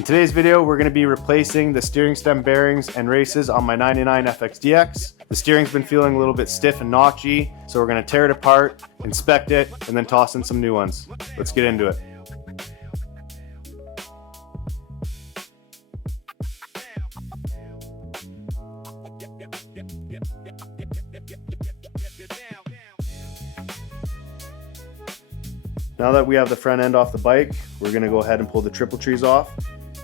In today's video, we're going to be replacing the steering stem bearings and races on my 99 FXDX. The steering's been feeling a little bit stiff and notchy, so we're going to tear it apart, inspect it, and then toss in some new ones. Let's get into it. Now that we have the front end off the bike, we're going to go ahead and pull the triple trees off.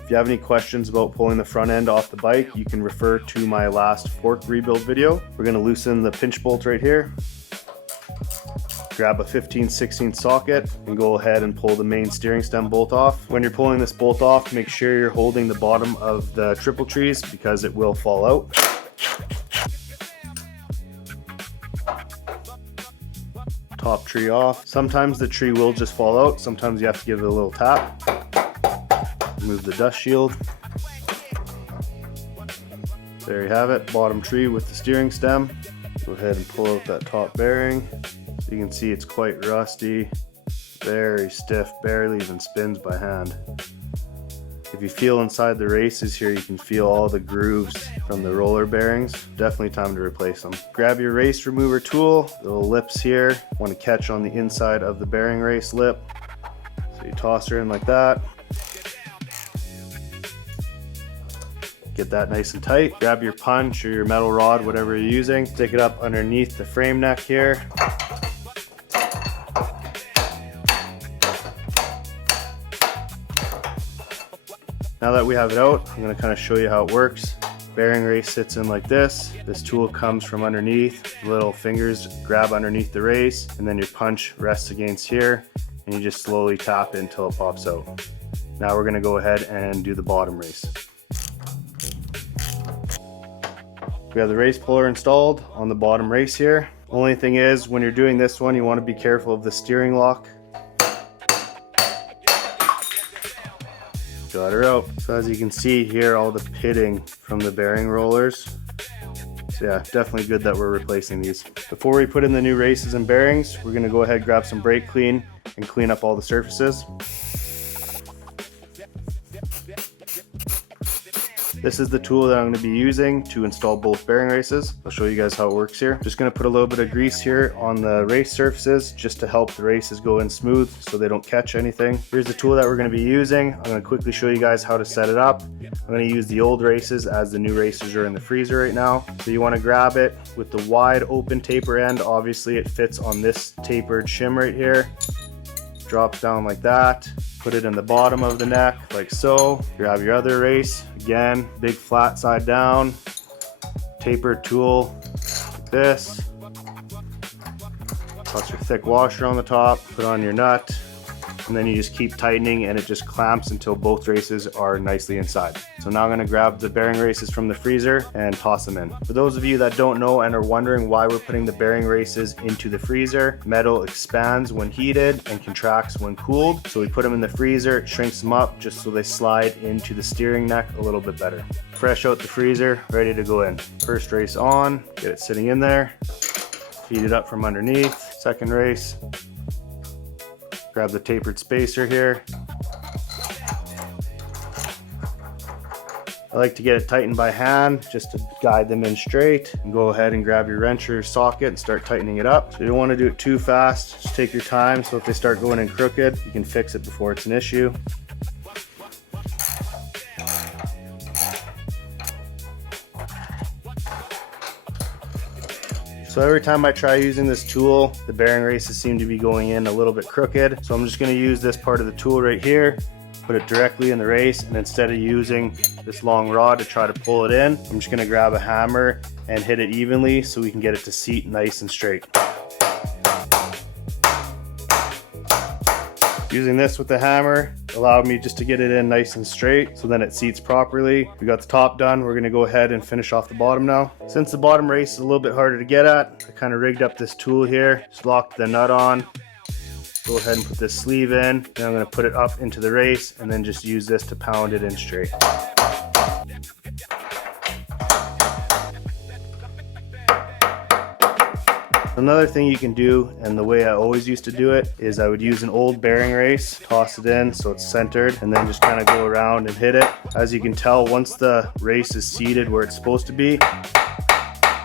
If you have any questions about pulling the front end off the bike, you can refer to my last fork rebuild video. We're going to loosen the pinch bolt right here. Grab a 15/16 socket and go ahead and pull the main steering stem bolt off. When you're pulling this bolt off, make sure you're holding the bottom of the triple trees because it will fall out. Top tree off. Sometimes the tree will just fall out. Sometimes you have to give it a little tap. Remove the dust shield. There you have it, bottom tree with the steering stem. Go ahead and pull out that top bearing. So you can see it's quite rusty, very stiff, barely even spins by hand. If you feel inside the races here, you can feel all the grooves from the roller bearings. Definitely time to replace them. Grab your race remover tool, little lips here. Want to catch on the inside of the bearing race lip. So you toss her in like that. Get that nice and tight. Grab your punch or your metal rod, whatever you're using. Stick it up underneath the frame neck here. Now that we have it out, I'm going to kind of show you how it works. Bearing race sits in like this. This tool comes from underneath. Little fingers grab underneath the race, and then your punch rests against here, and you just slowly tap it until it pops out. Now we're going to go ahead and do the bottom race. We have the race puller installed on the bottom race here. Only thing is, when you're doing this one, you want to be careful of the steering lock. Got her out. So as you can see here, all the pitting from the bearing rollers. So yeah, definitely good that we're replacing these. Before we put in the new races and bearings, we're going to go ahead and grab some brake clean and clean up all the surfaces. This is the tool that I'm going to be using to install both bearing races. I'll show you guys how it works here. Just going to put a little bit of grease here on the race surfaces just to help the races go in smooth so they don't catch anything. Here's the tool that we're going to be using. I'm going to quickly show you guys how to set it up. I'm going to use the old races as the new races are in the freezer right now. So you want to grab it with the wide open taper end. Obviously it fits on this tapered shim right here. Drops down like that. Put it in the bottom of the neck like so. Grab your other race. Again, big flat side down. Tapered tool like this. Toss your thick washer on the top. Put on your nut. And then you just keep tightening and it just clamps until both races are nicely inside. So now I'm going to grab the bearing races from the freezer and toss them in. For those of you that don't know and are wondering why we're putting the bearing races into the freezer, metal expands when heated and contracts when cooled. So we put them in the freezer, it shrinks them up just so they slide into the steering neck a little bit better. Fresh out the freezer, ready to go in. First race on, get it sitting in there. Heat it up from underneath. Second race. Grab the tapered spacer here. I like to get it tightened by hand just to guide them in straight. And go ahead and grab your wrench or socket and start tightening it up. So you don't want to do it too fast, just take your time. So if they start going in crooked, you can fix it before it's an issue. So every time I try using this tool, the bearing races seem to be going in a little bit crooked. So I'm just going to use this part of the tool right here, put it directly in the race, and instead of using this long rod to try to pull it in, I'm just going to grab a hammer and hit it evenly so we can get it to seat nice and straight. Using this with the hammer allowed me just to get it in nice and straight so then it seats properly. We got the top done. We're going to go ahead and finish off the bottom now. Since the bottom race is a little bit harder to get at, I kind of rigged up this tool here. Just locked the nut on. Go ahead and put this sleeve in. Then I'm going to put it up into the race and then just use this to pound it in straight. Another thing you can do, and the way I always used to do it, is I would use an old bearing race, toss it in so it's centered, and then just kind of go around and hit it. As you can tell, once the race is seated where it's supposed to be,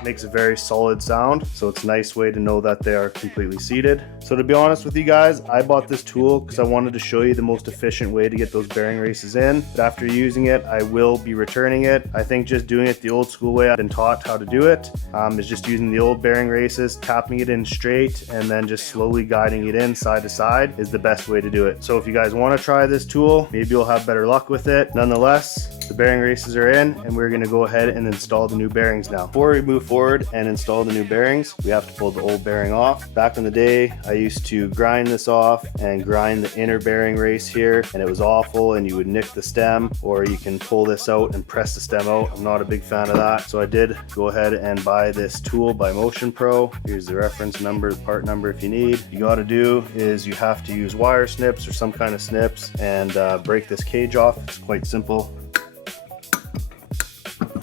makes a very solid sound, so it's a nice way to know that they are completely seated. So to be honest with you guys, I bought this tool because I wanted to show you the most efficient way to get those bearing races in, but after using it I will be returning it. I think just doing it the old school way I've been taught how to do it is just using the old bearing races, tapping it in straight, and then just slowly guiding it in side to side is the best way to do it. So if you guys want to try this tool, maybe you'll have better luck with it. Nonetheless, the bearing races are in, and we're going to go ahead and install the new bearings now. Before we move forward and install the new bearings, we have to pull the old bearing off. Back in the day, I used to grind this off and grind the inner bearing race here, and it was awful, and you would nick the stem, or you can pull this out and press the stem out. I'm not a big fan of that, so I did go ahead and buy this tool by Motion Pro. Here's the reference number, the part number if you need. What you got to do is you have to use wire snips or some kind of snips and break this cage off. It's quite simple.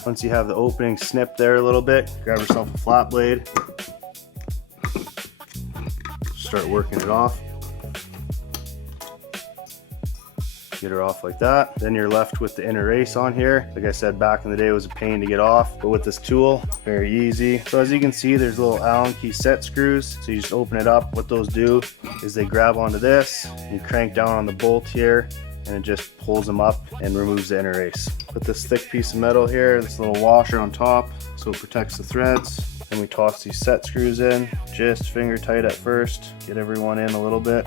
Once you have the opening snipped there a little bit, grab yourself a flat blade, start working it off. Get her off like that. Then you're left with the inner race on here. Like I said, back in the day it was a pain to get off, but with this tool, very easy. So as you can see, there's little Allen key set screws. So you just open it up. What those do is they grab onto this, you crank down on the bolt here, and it just pulls them up and removes the inner race. Put this thick piece of metal here, this little washer on top, so it protects the threads. Then we toss these set screws in, just finger tight at first, get everyone in a little bit.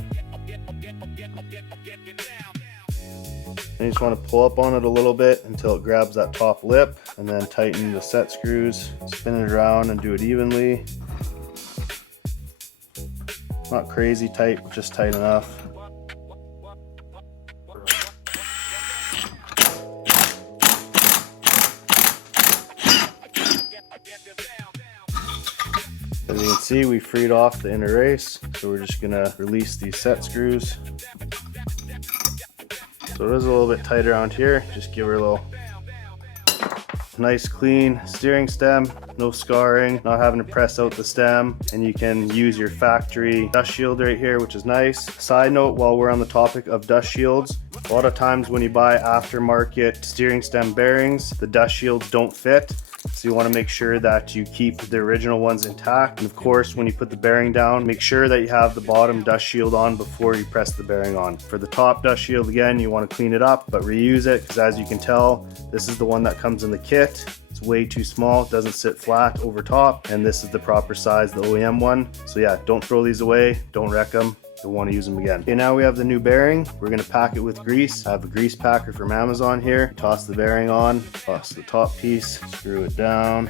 Then you just want to pull up on it a little bit until it grabs that top lip, and then tighten the set screws, spin it around and do it evenly. Not crazy tight, but just tight enough. As you can see, we freed off the inner race, so we're just gonna release these set screws. So it is a little bit tight around here. Just give her a little nice clean steering stem, no scarring, not having to press out the stem, and you can use your factory dust shield right here, which is nice. Side note, while we're on the topic of dust shields, a lot of times when you buy aftermarket steering stem bearings, the dust shields don't fit. So you want to make sure that you keep the original ones intact. And of course, when you put the bearing down, make sure that you have the bottom dust shield on before you press the bearing on. For the top dust shield, again, you want to clean it up, but reuse it, because as you can tell, this is the one that comes in the kit. It's way too small, it doesn't sit flat over top, and this is the proper size, the OEM one. So yeah, don't throw these away, don't wreck them. You'll want to use them again. Okay, now we have the new bearing. We're going to pack it with grease. I have a grease packer from Amazon here. Toss the bearing on, toss the top piece, screw it down,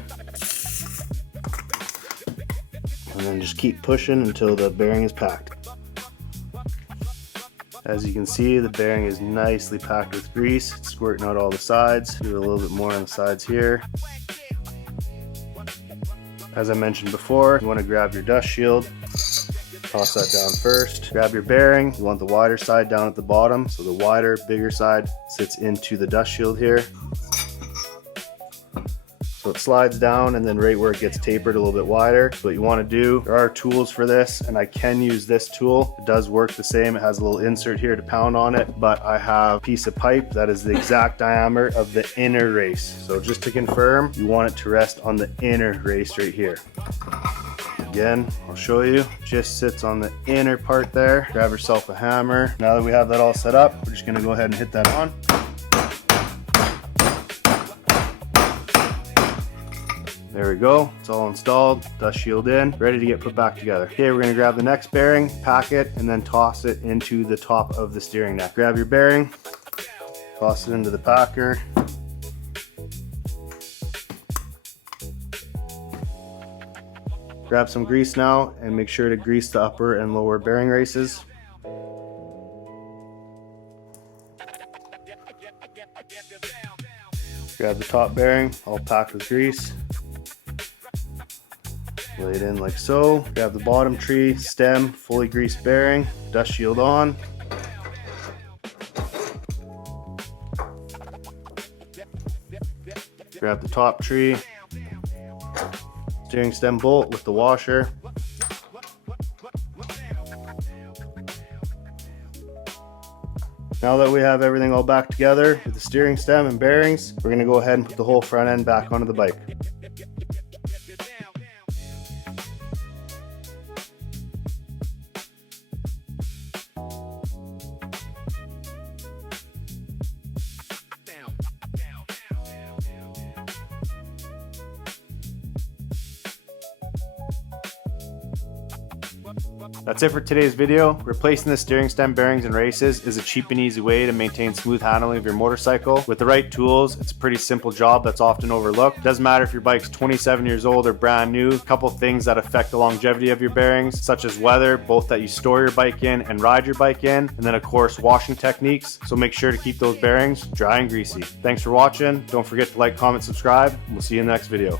and then just keep pushing until the bearing is packed. As you can see, the bearing is nicely packed with grease. It's squirting out all the sides. Do a little bit more on the sides here. As I mentioned before, you want to grab your dust shield. Toss that down first. Grab your bearing. You want the wider side down at the bottom, so the wider, bigger side sits into the dust shield here. So it slides down, and then right where it gets tapered a little bit wider. So what you want to do, there are tools for this, and I can use this tool. It does work the same. It has a little insert here to pound on it, but I have a piece of pipe that is the exact diameter of the inner race. So just to confirm, you want it to rest on the inner race right here. Again, I'll show you, just sits on the inner part there. Grab yourself a hammer. Now that we have that all set up, we're just gonna go ahead and hit that on. There we go, it's all installed, dust shield in, ready to get put back together. Okay, we're gonna grab the next bearing, pack it, and then toss it into the top of the steering neck. Grab your bearing, toss it into the packer. Grab some grease now and make sure to grease the upper and lower bearing races. Grab the top bearing, all packed with grease. Lay it in like so. Grab the bottom tree, stem, fully greased bearing, dust shield on. Grab the top tree, steering stem bolt with the washer, Now that we have everything all back together with the steering stem and bearings, we're going to go ahead and put the whole front end back onto the bike. That's it for today's video. Replacing the steering stem bearings and races is a cheap and easy way to maintain smooth handling of your motorcycle. With the right tools, it's a pretty simple job that's often overlooked. It doesn't matter if your bike's 27 years old or brand new. A couple things that affect the longevity of your bearings, such as weather, both that you store your bike in and ride your bike in, and then of course washing techniques. So make sure to keep those bearings dry and greasy. Thanks for watching. Don't forget to like, comment, subscribe, and we'll see you in the next video.